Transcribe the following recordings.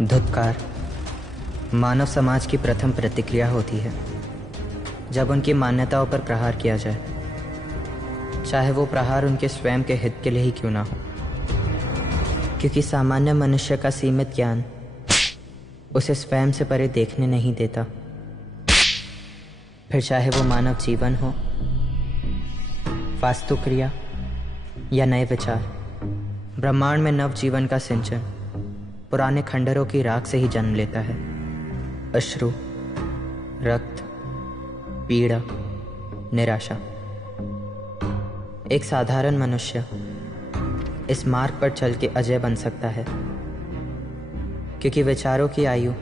धुत्कार मानव समाज की प्रथम प्रतिक्रिया होती है जब उनकी मान्यताओं पर प्रहार किया जाए, चाहे वो प्रहार उनके स्वयं के हित के लिए ही क्यों ना हो, क्योंकि सामान्य मनुष्य का सीमित ज्ञान उसे स्वयं से परे देखने नहीं देता। फिर चाहे वो मानव जीवन हो, वास्तुक्रिया या नए विचार, ब्रह्मांड में नव जीवन का सिंचन पुराने खंडहरों की राख से ही जन्म लेता है। अश्रु, रक्त, पीड़ा, निराशा। एक साधारण मनुष्य इस मार्ग पर चल के अजय बन सकता है, क्योंकि विचारों की आयु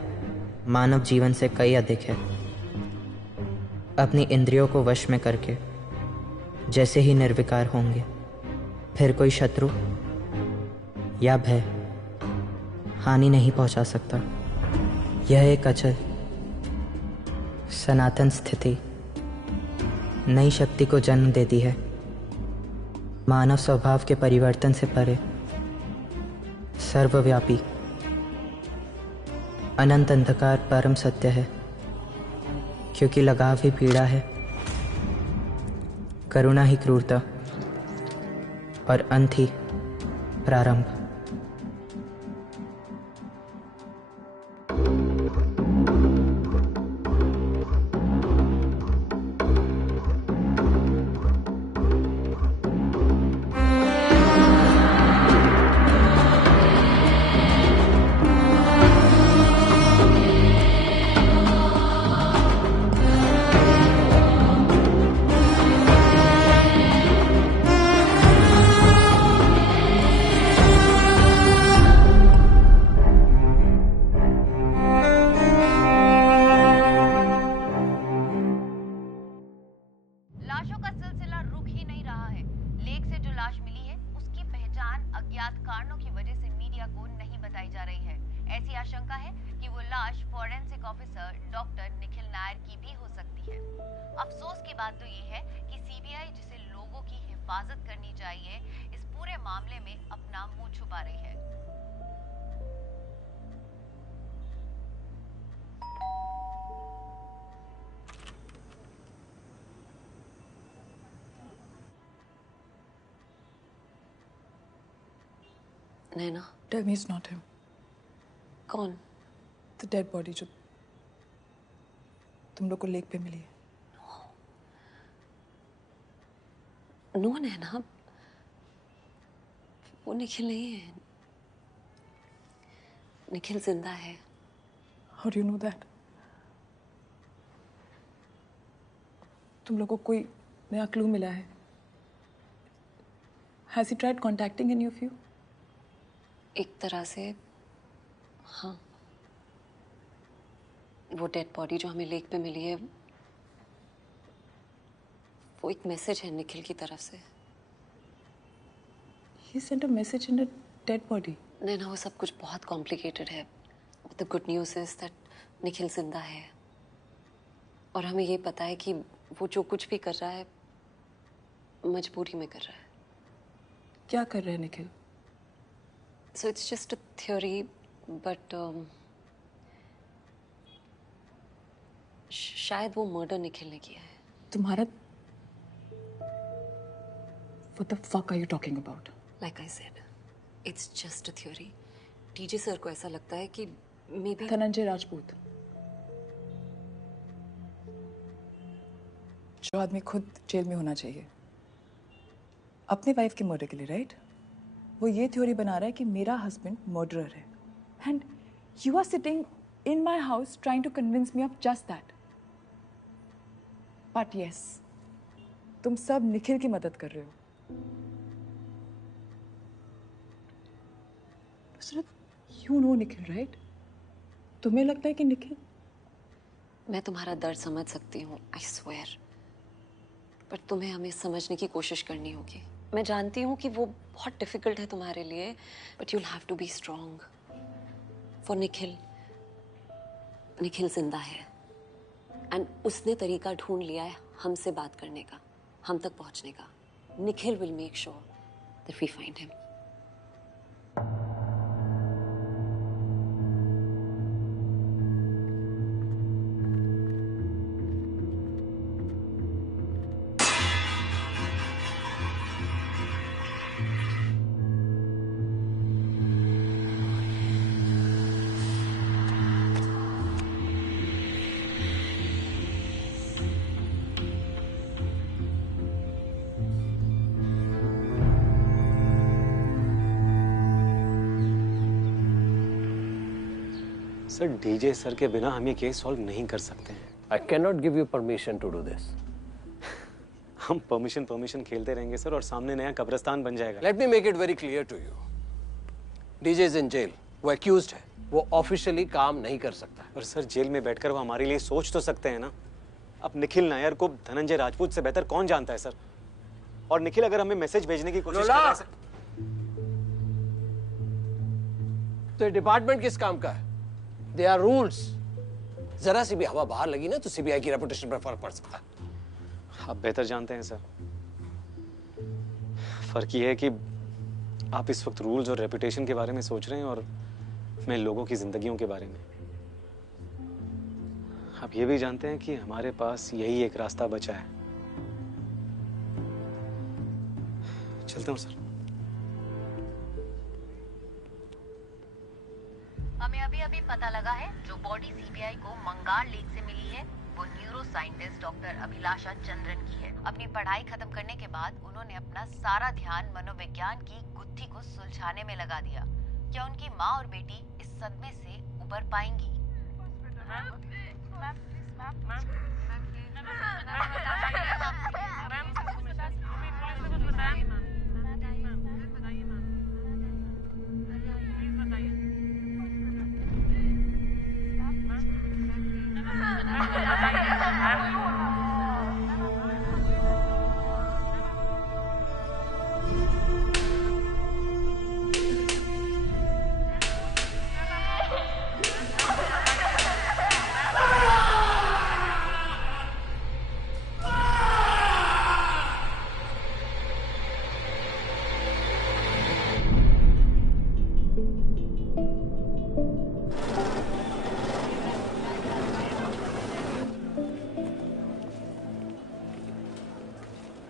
मानव जीवन से कई अधिक है। अपनी इंद्रियों को वश में करके जैसे ही निर्विकार होंगे, फिर कोई शत्रु या भय हानि नहीं पहुंचा सकता। यह एक अचल सनातन स्थिति नई शक्ति को जन्म देती है। मानव स्वभाव के परिवर्तन से परे सर्वव्यापी अनंत अंधकार परम सत्य है, क्योंकि लगाव ही पीड़ा है, करुणा ही क्रूरता और अंत ही प्रारंभ। लाशों का सिलसिला रुक ही नहीं रहा है। लेक से जो लाश मिली है उसकी पहचान अज्ञात कारणों की वजह से मीडिया को नहीं बताई जा रही है। ऐसी आशंका है कि वो लाश forensic officer doctor Nikhil Nair की भी हो सकती है। अफसोस की बात तो ये है कि सीबीआई, जिसे लोगों की हिफाजत करनी चाहिए, इस पूरे मामले में अपना मुंह छुपा रही है। नैना, Tell me it's not him. कौन? The dead body जो तुम लोग को लेक पे मिली है। नो नैना, वो निखिल नहीं है। निखिल जिंदा है। How do you know that? तुम लोग को कोई नया क्लू मिला है? Has he tried contacting any of you? एक तरह से हाँ। वो डेड बॉडी जो हमें लेक पे मिली है, वो एक मैसेज है निखिल की तरफ से। He sent a message in a dead body. नैना, वो सब कुछ बहुत कॉम्प्लिकेटेड है। The good news is that Nikhil जिंदा है और हमें ये पता है कि वो जो कुछ भी कर रहा है मजबूरी में कर रहा है। क्या कर रहे हैं Nikhil? So it's just a theory, but शायद वो मर्डर निखिल ने किया है। तुम्हारा What the fuck are you talking about? Like I said, it's just a theory. TJ sir को ऐसा लगता है कि maybe धनंजय राजपूत, जो आदमी खुद जेल में होना चाहिए अपने वाइफ के मर्डर के लिए, राइट? वो ये थ्योरी बना रहा है कि मेरा हस्बैंड मर्डरर है, and you are sitting in my house trying to convince me of just that. But yes, तुम सब निखिल की मदद कर रहे हो। You know Nikhil, right? तुम्हें लगता है कि निखिल? मैं तुम्हारा दर्द समझ सकती हूँ, I swear, पर तुम्हें हमें समझने की कोशिश करनी होगी। मैं जानती हूँ कि वो बहुत डिफिकल्ट है तुम्हारे लिए, but you'll have to be strong for Nikhil. Nikhil जिंदा है एंड उसने तरीका ढूंढ लिया है हमसे बात करने का, हम तक पहुंचने का। Nikhil will make sure that we find him. Sir DJ sir के बिना हम ये केस सॉल्व नहीं कर सकते हैं। I cannot give you permission to do this. हम परमिशन खेलते रहेंगे सर और सामने नया कब्रिस्तान बन जाएगा। Let me make it very clear to you. DJ is in jail. वो accused है। वो ऑफिशियली काम नहीं कर सकता। और सर जेल में बैठकर वो हमारे लिए सोच तो सकते हैं ना। अब निखिल नायर को धनंजय राजपूत से बेहतर कौन जानता है सर? और निखिल अगर हमें मैसेज भेजने की कोशिश कर रहा है तो डिपार्टमेंट किस काम का है? They are rules. जरा सी भी हवा बाहर लगी ना तो सीबीआई की रेपुटेशन पर फर्क पड़ सकता है। आप बेहतर जानते हैं सर। फर्क ये है कि आप इस वक्त रूल्स और रेपुटेशन के बारे में सोच रहे हैं और मैं लोगों की जिंदगियों के बारे में। आप ये भी जानते हैं कि हमारे पास यही एक रास्ता बचा है। चलता हूँ सर। हमें अभी पता लगा है जो बॉडी सीबीआई को मंगार लेक से मिली है वो न्यूरो साइंटिस्ट डॉक्टर अभिलाषा चंद्रन की है। अपनी पढ़ाई खत्म करने के बाद उन्होंने अपना सारा ध्यान मनोविज्ञान की गुत्थी को सुलझाने में लगा दिया। क्या उनकी माँ और बेटी इस सदमे से उबर पाएंगी?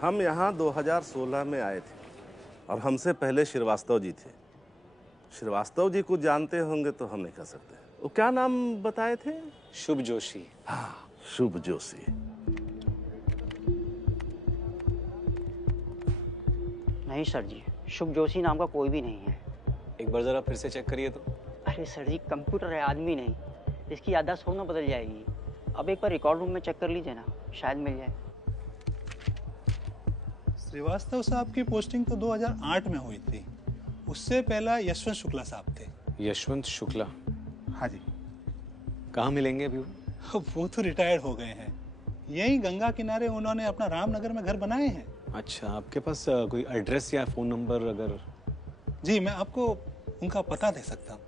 हम यहाँ 2016 में आए थे और हमसे पहले श्रीवास्तव जी थे। श्रीवास्तव जी को जानते होंगे तो हम नहीं कह सकते। वो क्या नाम बताए थे? शुभ जोशी। हाँ, शुभ जोशी। नहीं सर जी, शुभ जोशी नाम का कोई भी नहीं है। एक बार जरा फिर से चेक करिए तो। अरे सर जी, कंप्यूटर है, आदमी नहीं। इसकी याददाश्त थोड़ी ना बदल जाएगी। अब एक बार रिकॉर्ड रूम में चेक कर लीजिए ना, शायद मिल जाए। श्रीवास्तव साहब की पोस्टिंग तो 2008 में हुई थी। उससे पहला यशवंत शुक्ला साहब थे। यशवंत शुक्ला? हाँ जी। कहाँ मिलेंगे अभी वो तो रिटायर्ड हो गए हैं। यही गंगा किनारे उन्होंने अपना रामनगर में घर बनाए हैं। अच्छा, आपके पास कोई एड्रेस या फोन नंबर अगर? जी, मैं आपको उनका पता दे सकता हूँ।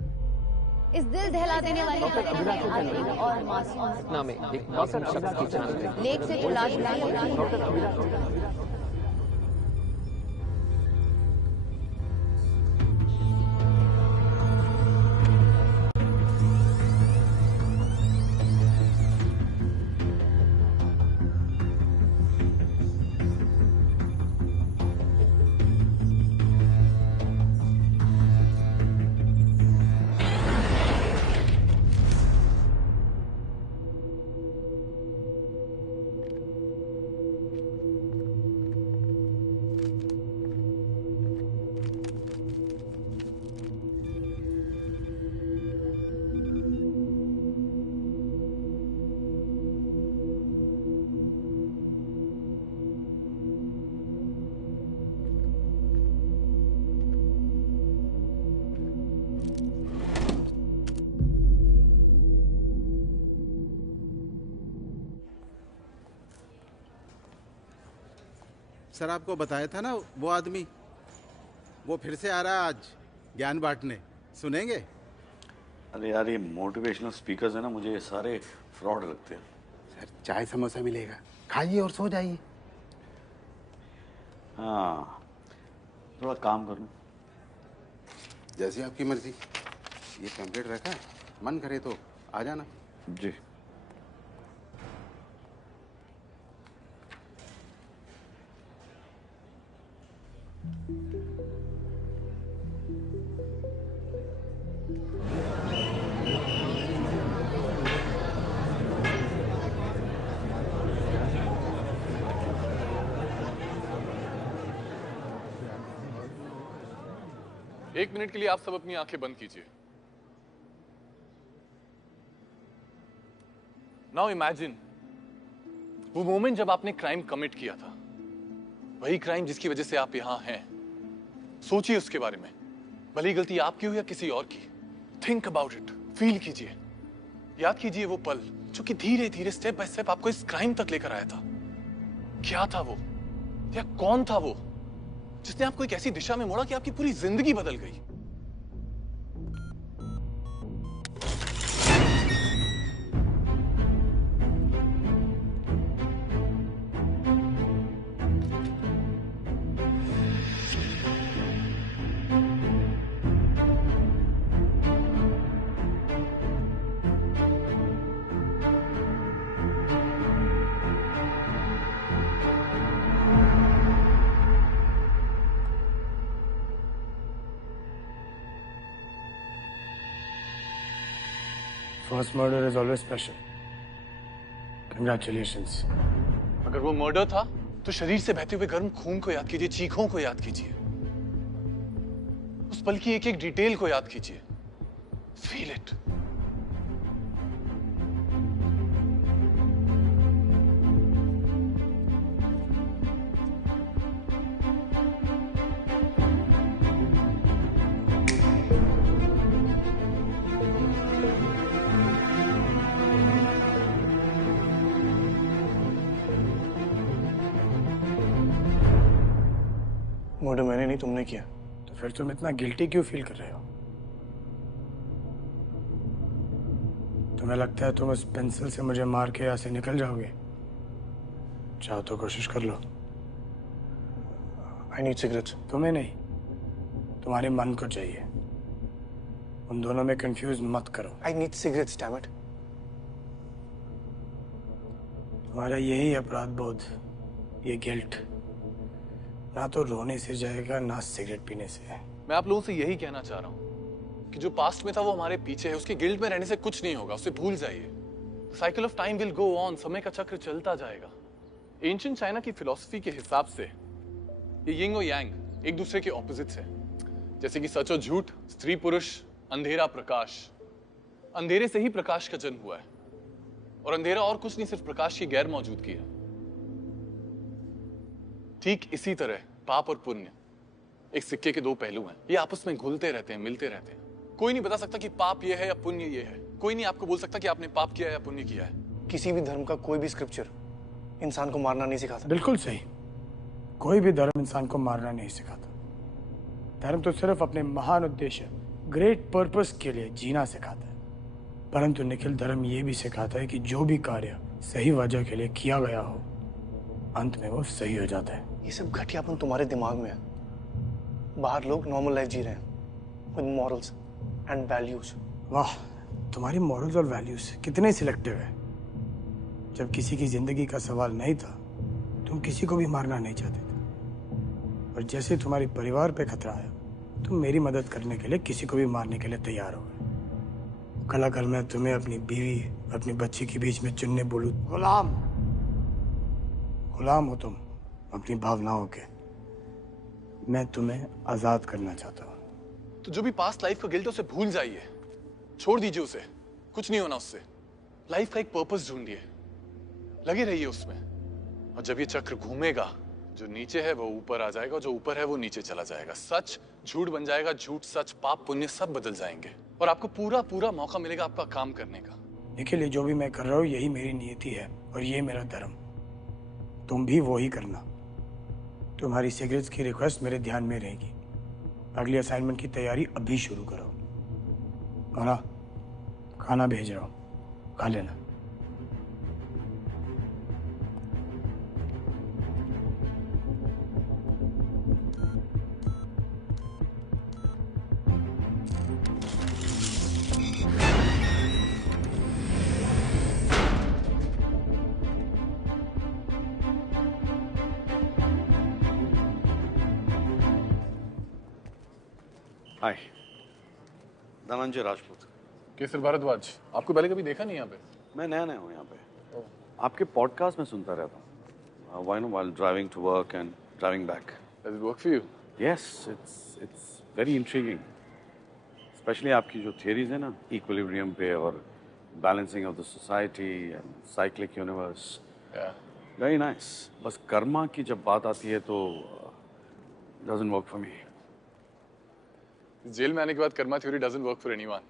इस दिल दहला देने वाली और मासूम लेक से जो लाश मिली सर आपको बताया था ना वो आदमी, वो फिर से आ रहा है आज ज्ञान बांटने, सुनेंगे? अरे यार ये मोटिवेशनल स्पीकर्स है ना, मुझे ये सारे फ्रॉड लगते हैं। सर चाय समोसा मिलेगा, खाइए और सो जाइए। हाँ, थोड़ा काम कर लूँ। जैसी आपकी मर्जी। ये पैम्पलेट रखा है, मन करे तो आ जाना। जी। एक मिनट के लिए आप सब अपनी आंखें बंद कीजिए। नाउ इमेजिन वो मोमेंट जब आपने क्राइम कमिट किया था, वही क्राइम जिसकी वजह से आप यहां हैं। सोचिए उसके बारे में, भले ही गलती आपकी हो या किसी और की। थिंक अबाउट इट, फील कीजिए, याद कीजिए वो पल जो कि धीरे धीरे स्टेप बाय स्टेप आपको इस क्राइम तक लेकर आया था। क्या था वो, या कौन था वो जिसने आपको एक ऐसी दिशा में मोड़ा कि आपकी पूरी जिंदगी बदल गई? First murder is always special. Congratulations. अगर वो मर्डर था तो शरीर से बहते हुए गर्म खून को याद कीजिए, चीखों को याद कीजिए, उस पल की एक एक डिटेल को याद कीजिए। Feel it. मर्डर मैंने नहीं, तुमने किया। तो फिर तुम इतना गिल्टी क्यों फील कर रहे हो? तुम्हें लगता है तुम उस पेंसिल से मुझे मार के यहाँ से निकल जाओगे? चाहो तो कोशिश कर लो। I need cigarettes. तुम्हें नहीं, तुम्हारे मन को चाहिए। उन दोनों में कंफ्यूज मत करो। I need cigarettes, damn it. तुम्हारा यही अपराध बोध, ये गिल्ट, ना तो रोने से जाएगा ना सिगरेट पीने से। मैं आप लोगों से यही कहना चाह रहा हूँ कि जो पास्ट में था वो हमारे पीछे है। उसके गिल्ट में रहने से कुछ नहीं होगा, उसे भूल जाइए। Cycle of time will go on, समय का चक्र चलता जाएगा। एंशिएंट चाइना की फिलॉसफी के हिसाब से ये यिंग और यांग एक दूसरे के ऑपोजिट्स हैं। जैसे कि सच और झूठ, स्त्री पुरुष, अंधेरा प्रकाश। अंधेरे से ही प्रकाश का जन्म हुआ है, और अंधेरा और कुछ नहीं, सिर्फ प्रकाश की गैर मौजूदगी है। ठीक इसी तरह पाप और पुण्य एक सिक्के के दो पहलू हैं। ये आपस में घुलते रहते हैं, मिलते रहते हैं। कोई नहीं बता सकता कि पाप ये है या पुण्य ये है। कोई नहीं आपको बोल सकता कि आपने पाप किया या पुण्य किया है। किसी भी धर्म का कोई भी स्क्रिप्चर इंसान को मारना नहीं सिखाता। बिल्कुल सही, कोई भी धर्म इंसान को मारना नहीं सिखाता। धर्म तो सिर्फ अपने महान उद्देश्य, ग्रेट पर्पस के लिए जीना सिखाता है। परंतु निखिल, धर्म ये भी सिखाता है कि जो भी कार्य सही वजह के लिए किया गया हो, अंत में वो सही हो जाता है। ये सब घटियापन तुम्हारे दिमाग में है। बाहर लोग नॉर्मल लाइफ जी रहे हैं विद मॉरल्स एंड वैल्यूज। वाह, तुम्हारी मॉरल्स और वैल्यूज कितने सिलेक्टिव है। जब किसी की जिंदगी का सवाल नहीं था, तुम किसी को भी मारना नहीं चाहते थे। और जैसे तुम्हारे परिवार पे खतरा आया, तुम मेरी मदद करने के लिए किसी को भी मारने के लिए तैयार हो गए। कल अगर मैं तुम्हें अपनी बीवी, अपनी बच्ची के बीच में चुनने बोलूं, गुलाम हो तुम अपनी भावनाओं के। मैं तुम्हें आजाद करना चाहता हूँ। तो जो भी पास्ट लाइफ का गिल्ट है उसे भूल जाइए, छोड़ दीजिए उसे। कुछ नहीं होना उससे। लाइफ का एक पर्पस ढूंढिए, लगे रहिए उसमें। और जब ये चक्र घूमेगा, जो नीचे है वो ऊपर आ जाएगा, जो ऊपर है वो नीचे चला जाएगा। सच झूठ बन जाएगा, झूठ सच, पाप पुण्य सब बदल जाएंगे, और आपको पूरा पूरा मौका मिलेगा आपका काम करने का। निखिल, जो भी मैं कर रहा हूँ यही मेरी नियति है और ये मेरा धर्म। तुम भी वो ही करना। तुम्हारी सिगरेट्स की रिक्वेस्ट मेरे ध्यान में रहेगी। अगली असाइनमेंट की तैयारी अभी शुरू करो। और हाँ, खाना भेज रहा हूँ, खा लेना। हाय, धनंजय राजपूत। केसर भारद्वाज, आपको पहले कभी देखा नहीं यहाँ पे? मैं नया हूँ यहाँ पे। आपके पॉडकास्ट में सुनता रहता हूँ। Why no while driving to work and driving back. Does it work for you? Yes, it's very intriguing. Specially आपकी जो थियरीज है ना, इक्विलिब्रियम पे और balancing of the society and cyclic universe. Yeah. Very nice. बस कर्मा की जब बात आती है तो doesn't work for me. Jail में आने के बाद karma theory doesn't work for anyone.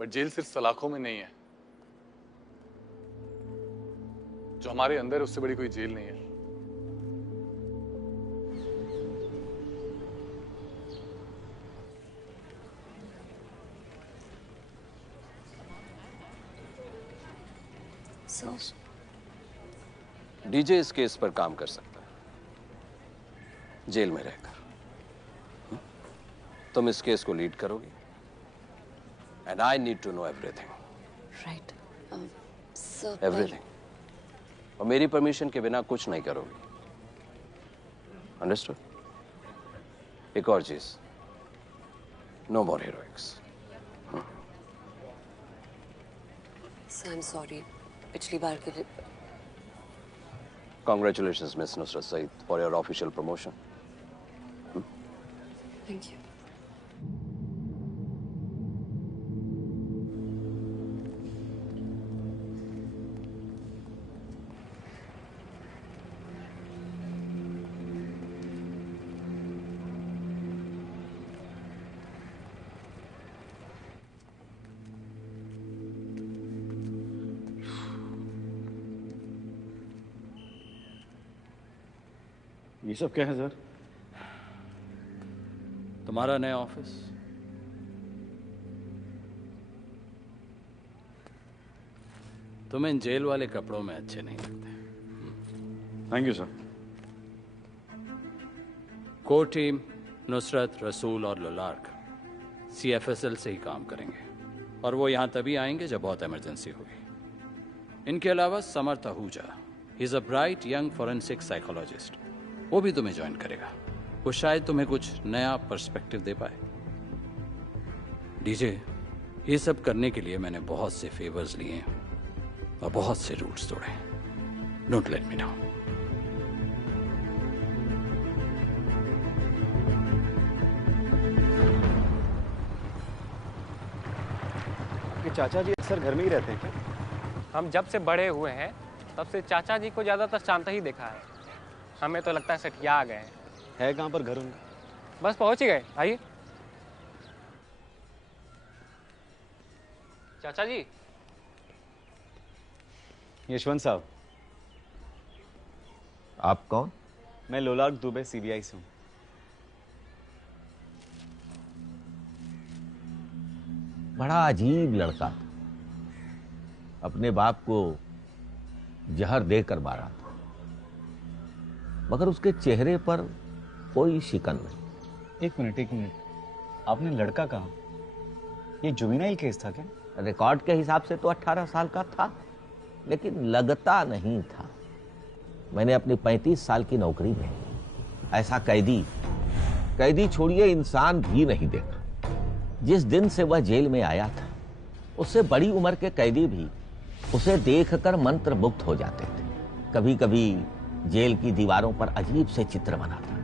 But jail सिर्फ सलाखों में नहीं है। जो हमारे अंदर है उससे बड़ी कोई जेल नहीं है। डीजे इस केस पर काम कर सकता है जेल में रहकर। तुम इस केस को लीड करोगी and I need to know everything. Right sir. Everything. और मेरी परमिशन के बिना कुछ नहीं करोगी। अंडरस्टूड? एक और चीज, no more heroics. Sir I am sorry, पिछली बार के लिए। Congratulations, Miss Nusrat Saeed, for your official promotion. Thank you. ये सब क्या है सर? तुम्हारा नया ऑफिस। तुम इन जेल वाले कपड़ों में अच्छे नहीं लगते। Thank you sir. Core team Nusrat, रसूल और लुलार्क CFSL से ही काम करेंगे और वो यहाँ तभी आएंगे जब बहुत इमरजेंसी होगी। इनके अलावा Samarth Ahuja, he is a bright young forensic psychologist, वो भी तुम्हें ज्वाइन करेगा। वो शायद तुम्हें कुछ नया पर्सपेक्टिव दे पाए। डीजे, ये सब करने के लिए मैंने बहुत से फेवर्स लिए हैं और बहुत से रूट्स तोड़े। Don't let me down. आपके चाचा जी अक्सर घर में ही रहते हैं क्या? हम जब से बड़े हुए हैं तब से चाचा जी को ज्यादातर शांत ही देखा है। हमें तो लगता है सठिया आ गए हैं। है कहाँ पर घर उनका? बस पहुंच ही गए, आइए। चाचा जी। यशवंत साहब। आप कौन? मैं लोलार्क दुबे CBI से हूँ। बड़ा अजीब लड़का था, अपने बाप को जहर देकर मारा था, मगर उसके चेहरे पर कोई शिकन नहीं। एक मिनट, आपने लड़का कहा? ये जुवेनाइल केस था क्या? रिकॉर्ड के हिसाब से तो 18 साल का था, लेकिन लगता नहीं था। मैंने अपनी 35 साल की नौकरी में ऐसा कैदी छोड़िए इंसान भी नहीं देखा। जिस दिन से वह जेल में आया था, उससे बड़ी उम्र के कैदी भी उसे देखकर मंत्र मुग्ध हो जाते थे। कभी कभी जेल की दीवारों पर अजीब से चित्र बनाता,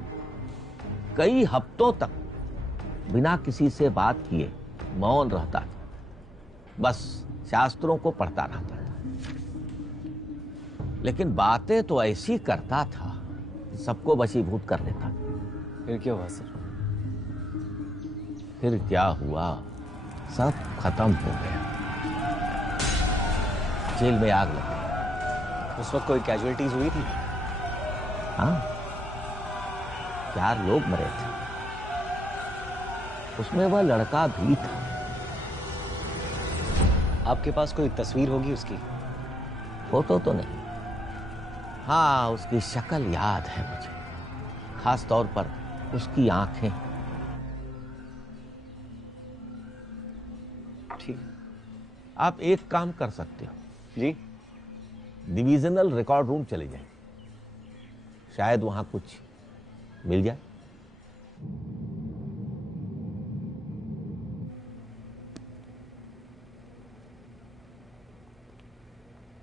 कई हफ्तों तक बिना किसी से बात किए मौन रहता था, बस शास्त्रों को पढ़ता रहता था। लेकिन बातें तो ऐसी करता था, सबको वशीभूत कर लेता। फिर क्या हुआ सर? फिर क्या हुआ, सब खत्म हो गया। जेल में आग लग गई। उस वक्त कोई कैजुअलिटीज हुई थी? हाँ, 4 लोग मरे थे, उसमें वह लड़का भी था। आपके पास कोई तस्वीर होगी उसकी? फोटो तो नहीं, हाँ उसकी शक्ल याद है मुझे, खास तौर पर उसकी आंखें। ठीक, आप एक काम कर सकते हो जी, डिविजनल रिकॉर्ड रूम चले जाएं, शायद वहां कुछ मिल जाए।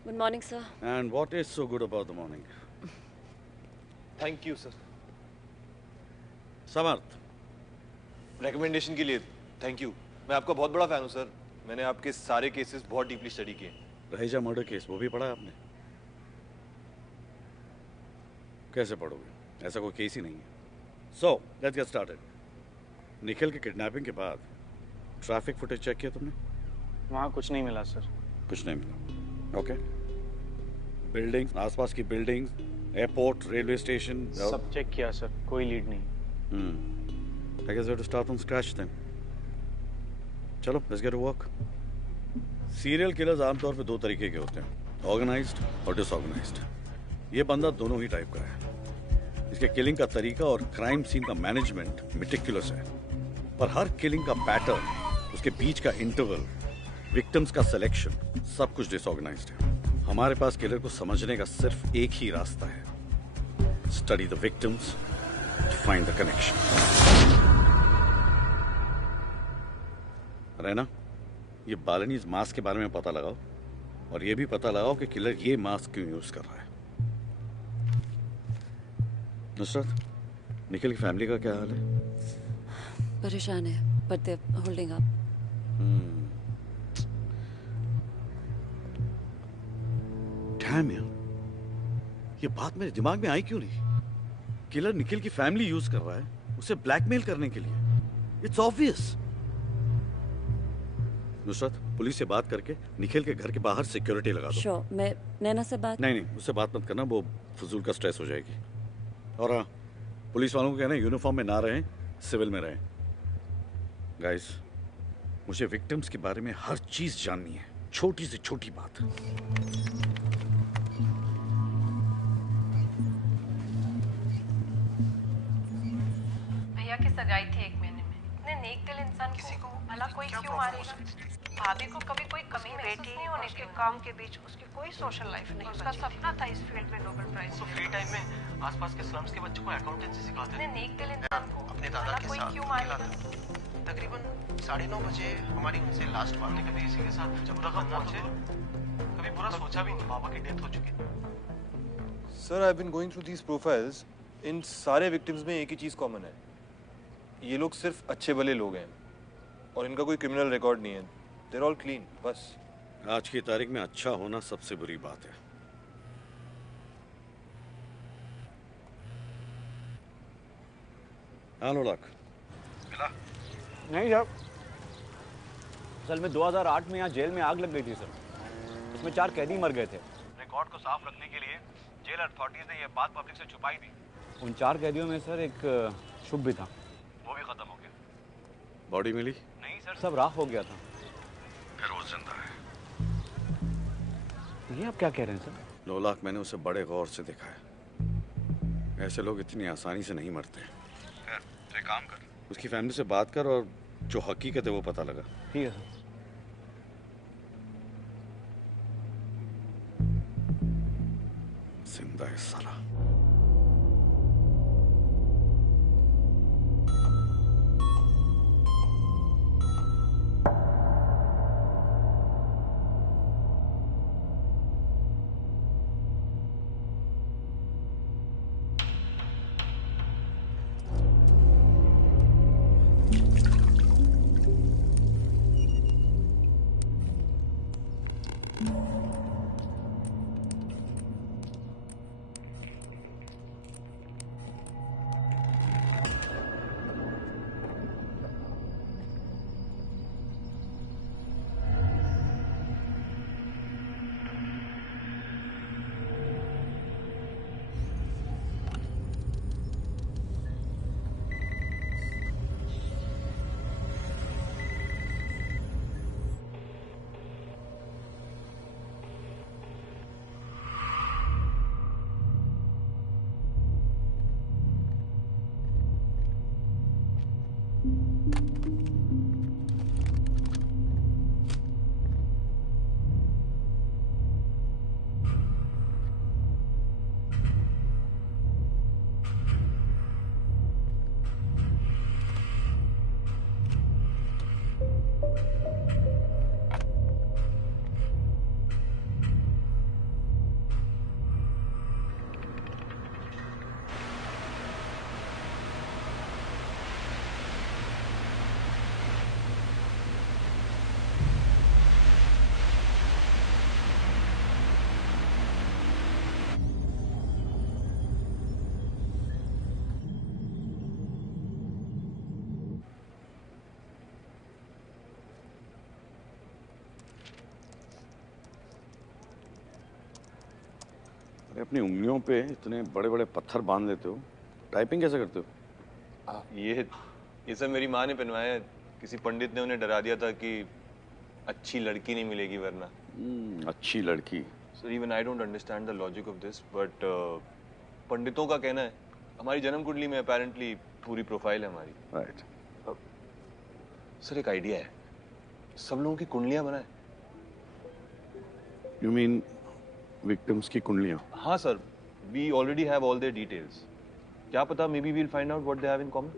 Good morning, sir. And what is so good about the morning? Thank you sir. Samarth, recommendation के लिए थैंक यू। मैं आपका बहुत बड़ा फैन हूँ सर। मैंने आपके सारे केसेस बहुत डीपली स्टडी किए। रहेजा मर्डर केस वो भी पढ़ा है आपने? कैसे पढ़ोगे, ऐसा कोई केस ही नहीं है। So let's get started. Nikhil के किडनैपिंग के बाद ट्रैफिक फुटेज चेक किया तुमने? वहाँ कुछ नहीं मिला सर। कुछ नहीं मिला, ओके। बिल्डिंग, आसपास की बिल्डिंग, एयरपोर्ट, रेलवे स्टेशन सब चेक किया सर, कोई लीड नहीं। I guess we have to start from scratch then. चलो, let's get to work. Serial killers आमतौर पे दो तरीके के होते हैं, ऑर्गेनाइज्ड और डिसऑर्गेनाइज्ड। ये बंदा दोनों ही टाइप का है। इसके किलिंग का तरीका और क्राइम सीन का मैनेजमेंट मेटिकुलस है, पर हर किलिंग का पैटर्न, उसके बीच का इंटरवल, विक्टिम्स का सिलेक्शन, सब कुछ डिसऑर्गेनाइज्ड है। हमारे पास किलर को समझने का सिर्फ एक ही रास्ता है, study the victims, find the connection. रहना, ये बालनीज मास्क के बारे में पता लगाओ और ये भी पता लगाओ कि किलर ये मास्क क्यों यूज कर रहा है। नुसरत, निखिल की फैमिली का क्या हाल है? परेशान है, but they're holding up. Damn यार, ये बात मेरे दिमाग में आई क्यों नहीं? किलर निखिल की फैमिली यूज कर रहा है उसे ब्लैकमेल करने के लिए। It's obvious. नुसरत, पुलिस से बात करके निखिल के घर के बाहर सिक्योरिटी लगा दो। Sure, मैं नैना से बात नहीं, उससे बात मत करना, वो फजूल का स्ट्रेस हो जाएगी। और हाँ, पुलिस वालों को कहना यूनिफॉर्म में ना रहें, सिविल में रहें। गाइस, मुझे विक्टिम्स के बारे में हर चीज जाननी है, छोटी से छोटी बात। भैया की सगाई थी 1 महीने में। इतने नेक दिल इंसान को भला कोई क्यों मारेगा? भाभी को कभी कोई कमी महसूस नहीं होने के काम के बीच उसकी कोई सोशल लाइफ नहीं। उसका सपना था इस फील्ड में नोबेल प्राइज। तो फ्री टाइम में आसपास के स्लम्स के बच्चों को अकाउंटेंसी सिखाते हैं। इतने नेक दिल इंसान को अपने दादा के कोई साथ क्यों मारेगा? तकरीबन 9:30 बजे हमारी उनसे लास्ट बात है। कभी इसी के साथ जब तक हम पहुंचे कभी पूरा सोचा भी नहीं। बाबा की डेथ हो चुकी। Sir, I have been going through these profiles. इन सारे विक्टिम्स में एक ही चीज कॉमन है, ये लोग सिर्फ अच्छे भले लोग हैं और इनका कोई क्रिमिनल रिकॉर्ड नहीं है। They're all clean, बस। आज की तारीख में अच्छा होना सबसे बुरी बात है। हेलो लाख मिला? नहीं सर, असल में 2008 में यहाँ जेल में आग लग गई थी सर। उसमें 4 कैदी मर गए थे। रिकॉर्ड को साफ रखने के लिए जेल अथॉरिटीज ने यह बात पब्लिक से छुपाई थी। उन 4 कैदियों में सर एक शुभ भी था। वो भी खत्म हो गया। बॉडी मिली? नहीं सर, सब राख हो गया था। फिर वो जिंदा है। ये आप क्या कह रहे हैं सर? 9 लाख मैंने उसे बड़े गौर से देखा है। ऐसे लोग इतनी आसानी से नहीं मरते। तो काम कर, उसकी फैमिली से बात कर और जो हकीकत है वो पता लगा। ठीक है सर। जिंदा है साला। अपनी उंगलियों पे इतने बड़े बड़े पत्थर बांध लेते हो, टाइपिंग कैसे करते हो? ये सब मेरी माँ ने पहनवाया है। किसी पंडित ने उन्हें डरा दिया था कि अच्छी लड़की नहीं मिलेगी वरना। अच्छी लड़की। Sir even I don't understand the logic of this, but पंडितों का कहना है हमारी जन्म कुंडली में अपेरेंटली पूरी प्रोफाइल है हमारी। राइट। सर एक आइडिया है, सब लोगों की कुंडलियां बनाए। यू मीन विक्टिम्स की कुंडलियां? हाँ sir, we already have all their details. क्या पता maybe we'll find out what they have in common.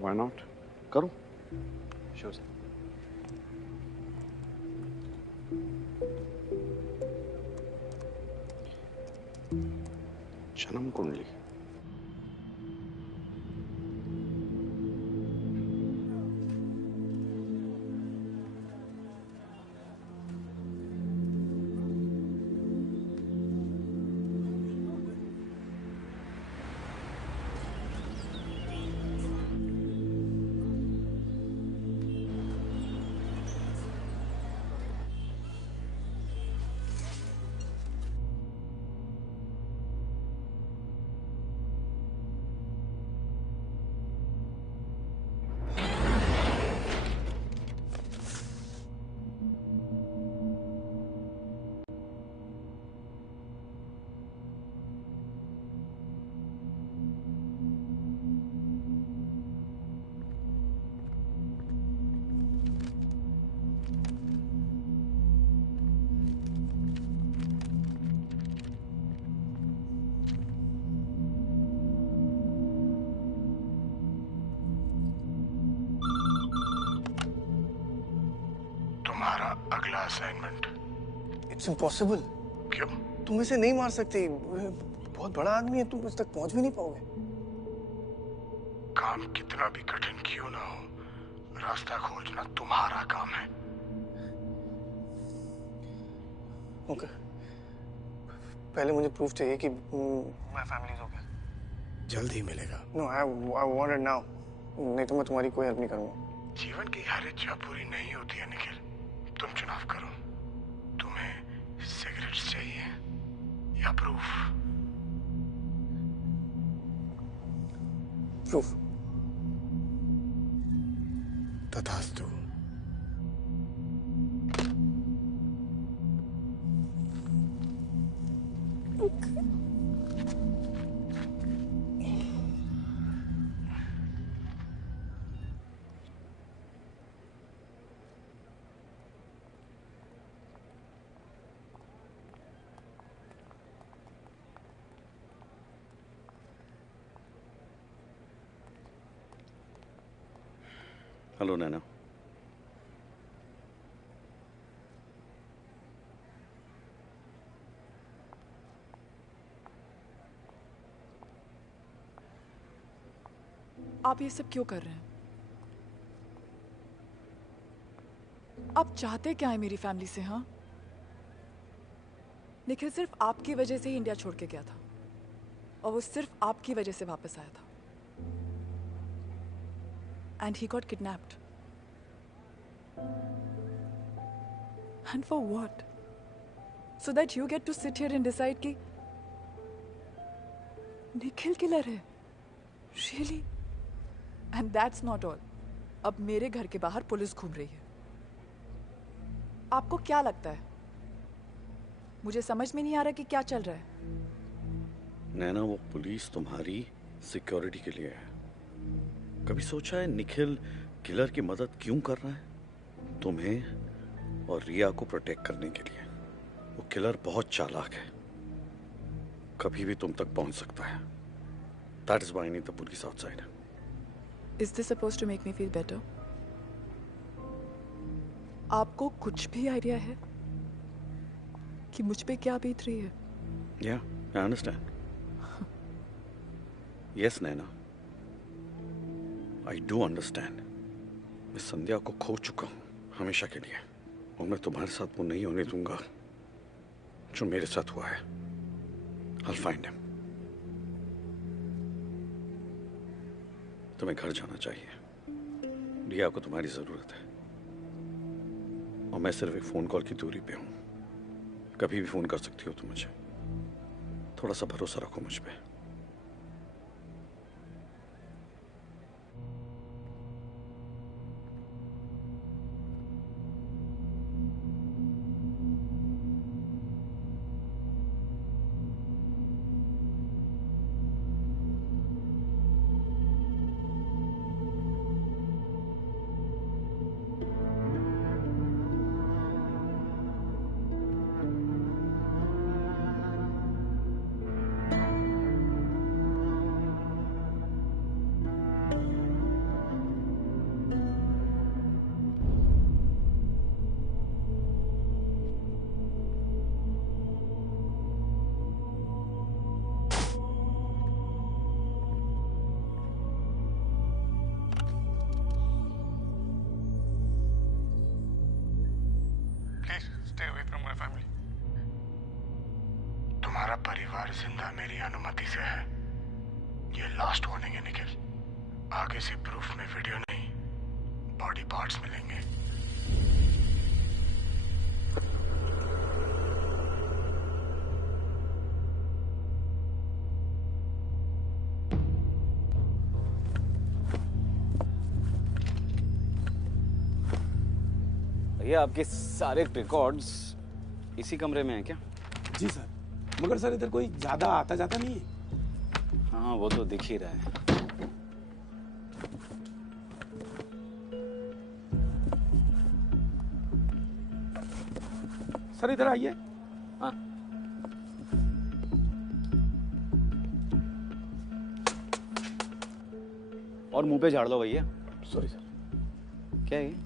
Why not? करो। Sure sir. जन्म कुंडली। तुम्हारा अगला असाइनमेंट। It's impossible. क्यों? तुम इसे नहीं मार सकते, बहुत बड़ा आदमी है, तुम इस तक पहुंच भी नहीं पाओगे। काम कितना भी कठिन क्यों ना हो, रास्ता खोजना तुम्हारा काम है। ओके, पहले मुझे प्रूफ चाहिए कि माय फैमिली इज ओके। जल्द ही मिलेगा। No, I want it now, नहीं तो मैं तुम्हारी कोई हेल्प नहीं करूंगा। जीवन की हर इच्छा पूरी नहीं होती है निखिल। तुम चुनाव करो, तुम्हें सिगरेट्स चाहिए या प्रूफ? प्रूफ। तथास्तु। हेलो नैना। आप ये सब क्यों कर रहे हैं? आप चाहते क्या है मेरी फैमिली से? हाँ, निखिल सिर्फ आपकी वजह से ही इंडिया छोड़ के गया था, और वो सिर्फ आपकी वजह से वापस आया था। And he got kidnapped. And for what? So that you get to sit here and decide कि निखिल किलर है? Really? And that's not all. अब मेरे घर के बाहर पुलिस घूम रही है। आपको क्या लगता है? मुझे समझ में नहीं आ रहा कि क्या चल रहा है। नैना, वो पुलिस तुम्हारी सिक्योरिटी के लिए है। कभी सोचा है निखिल किलर की मदद क्यों कर रहा है? तुम्हें और रिया को प्रोटेक्ट करने के लिए। वो किलर बहुत चालाक है, कभी भी तुम तक पहुंच सकता है। That is why I need the police outside. Is this supposed to make me feel better? आपको कुछ भी आइडिया है कि मुझ पे क्या बीत रही है? Yeah, I understand. Yes, Naina. I do understand. मैं संध्या को खो चुका हूँ हमेशा के लिए, और मैं तुम्हारे साथ वो नहीं होने दूंगा जो मेरे साथ हुआ है। I'll find him. तुम्हें घर जाना चाहिए। रिया को तुम्हारी जरूरत है, और मैं सिर्फ एक फोन कॉल की दूरी पे हूँ। कभी भी फोन कर सकती हो तुम मुझे। थोड़ा सा भरोसा रखो मुझ पे। Stay away from my family. तुम्हारा परिवार जिंदा मेरी अनुमति से है। ये लास्ट वार्निंग है निखिल। आगे से प्रूफ में वीडियो नहीं, बॉडी पार्ट्स मिलेंगे। भैया आपके सारे रिकॉर्ड्स इसी कमरे में हैं क्या? जी सर, मगर सर इधर कोई ज्यादा आता जाता नहीं है। हाँ वो तो दिख ही रहा है। सर इधर आइए। हाँ और मुंह पे झाड़ लो भैया। Sorry sir. क्या है ये?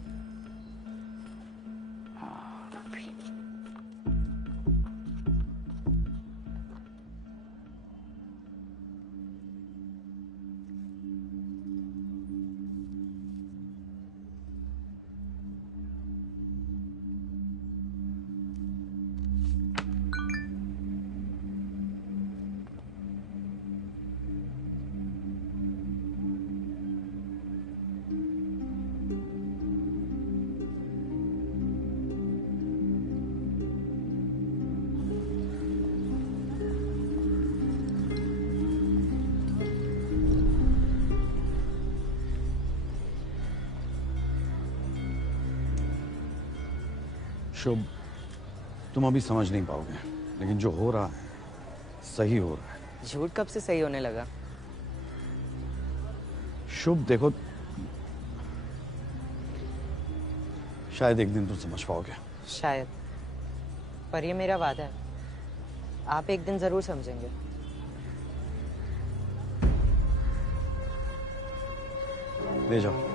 शुभ, तुम अभी समझ नहीं पाओगे, लेकिन जो हो रहा है सही हो रहा है। झूठ कब से सही होने लगा? शुभ देखो, शायद एक दिन तुम समझ पाओगे। शायद, पर ये मेरा वादा है, आप एक दिन जरूर समझेंगे। ले जाओ।